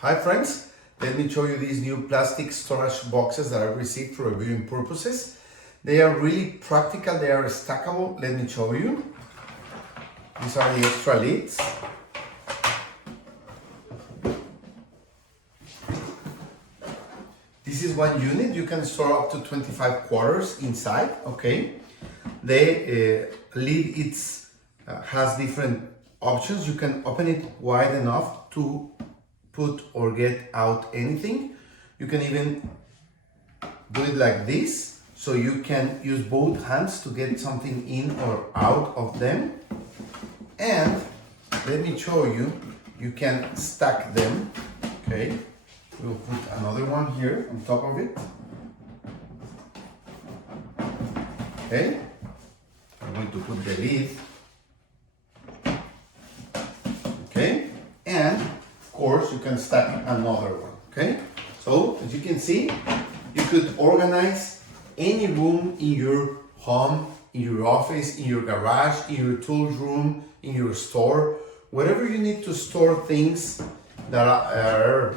Hi friends, let me show you these new plastic storage boxes that I received for reviewing purposes. They are really practical, they are stackable. Let me show you. These are the extra lids. This is one unit, you can store up to 25 quarters inside, okay? The lid has different options. You can open it wide enough to put or get out anything. You can even do it like this, so you can use both hands to get something in or out of them. And let me show you, you can stack them, okay? We'll put another one here on top of it. Okay, I'm going to put the lid. Okay, and of course you can stack another one. Okay, so as you can see, you could organize any room in your home, in your office, in your garage, in your tools room, in your store, wherever you need to store things that are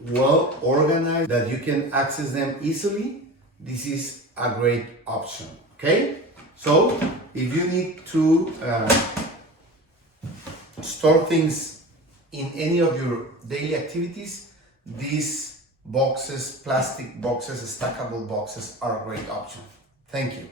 well organized, that you can access them easily. This is a great option. Okay, so if you need to store things in any of your daily activities, these boxes, plastic boxes, stackable boxes are a great option. Thank you.